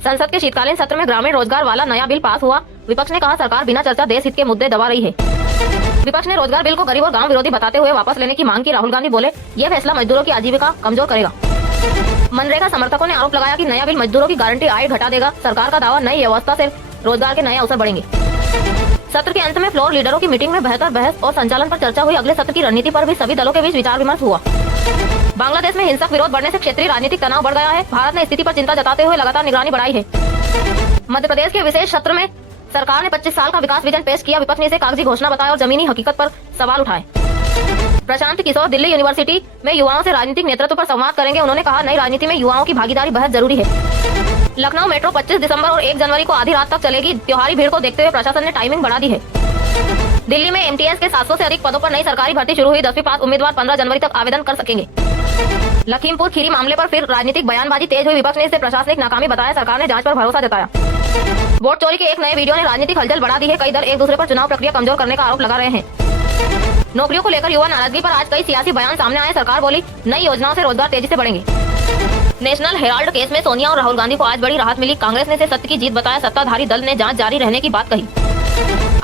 संसद के शीतकालीन सत्र में ग्रामीण रोजगार वाला नया बिल पास हुआ। विपक्ष ने कहा सरकार बिना चर्चा देश हित के मुद्दे दबा रही है। विपक्ष ने रोजगार बिल को गरीब और गांव विरोधी बताते हुए वापस लेने की मांग की। राहुल गांधी बोले, यह फैसला मजदूरों की आजीविका कमजोर करेगा। मनरेगा समर्थकों ने आरोप लगाया कि नया बिल मजदूरों की गारंटी आय घटा देगा। सरकार का दावा, नई व्यवस्था से रोजगार के नए अवसर बढ़ेंगे। सत्र के अंत में फ्लोर लीडरों की मीटिंग में बेहतर बहस और संचालन पर चर्चा हुई। अगले सत्र की रणनीति पर भी सभी दलों के बीच विचार विमर्श हुआ। बांग्लादेश में हिंसक विरोध बढ़ने से क्षेत्रीय राजनीतिक तनाव बढ़ गया है। भारत ने स्थिति पर चिंता जताते हुए लगातार निगरानी बढ़ाई है। मध्य प्रदेश के विशेष सत्र में सरकार ने 25 साल का विकास विजन पेश किया। विपक्ष ने इसे कागजी घोषणा बताया और जमीनी हकीकत पर सवाल उठाए। प्रशांत किशोर दिल्ली यूनिवर्सिटी में युवाओं से राजनीतिक नेतृत्व पर संवाद करेंगे। उन्होंने कहा, नई राजनीति में युवाओं की भागीदारी बेहद जरूरी है। लखनऊ मेट्रो 25 दिसंबर और 1 जनवरी को आधी रात तक चलेगी। त्योहारी भीड़ को देखते हुए प्रशासन ने टाइमिंग बढ़ा दी है। दिल्ली में एमटीएस के 700 से अधिक पदों पर नई सरकारी भर्ती शुरू हुई। 10वीं पास उम्मीदवार 15 जनवरी तक आवेदन कर सकेंगे। लखीमपुर खीरी मामले पर फिर राजनीतिक बयानबाजी तेज हुई। विपक्ष ने इसे प्रशासनिक नाकामी बताया। सरकार ने जांच पर भरोसा जताया। वोट चोरी के एक नए वीडियो ने राजनीतिक हलचल बढ़ा दी है। कई दल एक दूसरे पर चुनाव प्रक्रिया कमजोर करने का आरोप लगा रहे हैं। नौकरियों को लेकर युवा नाराजगी पर आज कई सियासी बयान सामने आए। सरकार बोली, नई योजनाओं से रोजगार तेजी से बढ़ेंगे। नेशनल हेराल्ड केस में सोनिया और राहुल गांधी को आज बड़ी राहत मिली। कांग्रेस ने इसे सत्य की जीत बताया। सत्ताधारी दल ने जांच जारी रहने की बात कही।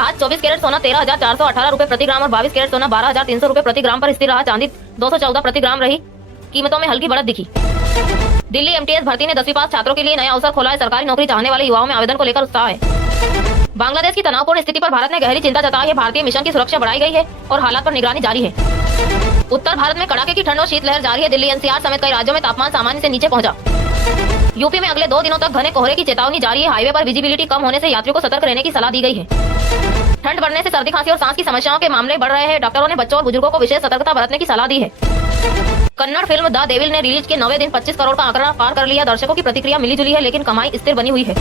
आज 24 कैरेट सोना 13,418 रूपए प्रति ग्राम और 22 कैरेट सोना 12,300 रूपए प्रति ग्राम पर स्थिर रहा। चांदी 214 प्रति ग्राम रही। कीमतों में हल्की बढ़त दिखी। दिल्ली एमटीएस भर्ती ने 10वीं पास छात्रों के लिए नया अवसर खोला है। सरकारी नौकरी चाहने वाले युवाओं में आवेदन को लेकर उत्साह है। बांग्लादेश की तनावपूर्ण स्थिति पर भारत ने गहरी चिंता जताई है। भारतीय मिशन की सुरक्षा बढ़ाई गई है और हालात पर निगरानी जारी है। उत्तर भारत में कड़ाके की ठंड और शीतलहर जारी है। दिल्ली एनसीआर समेत कई राज्यों में तापमान सामान्य से नीचे पहुंचा। यूपी में अगले 2 दिनों तक घने कोहरे की चेतावनी जारी है। हाईवे पर विजिबिलिटी कम होने से यात्रियों को सतर्क रहने की सलाह दी गई है। ठंड बढ़ने से सर्दी खांसी और सांस की समस्याओं के मामले बढ़ रहे हैं। डॉक्टरों ने बच्चों और बुजुर्गों को विशेष सतर्कता बरतने की सलाह दी है। कन्नड़ फिल्म द डेविल ने रिलीज के 9वें दिन 25 करोड़ का आंकड़ा पार कर लिया। दर्शकों की प्रतिक्रिया मिली जुली है, लेकिन कमाई स्थिर बनी हुई है।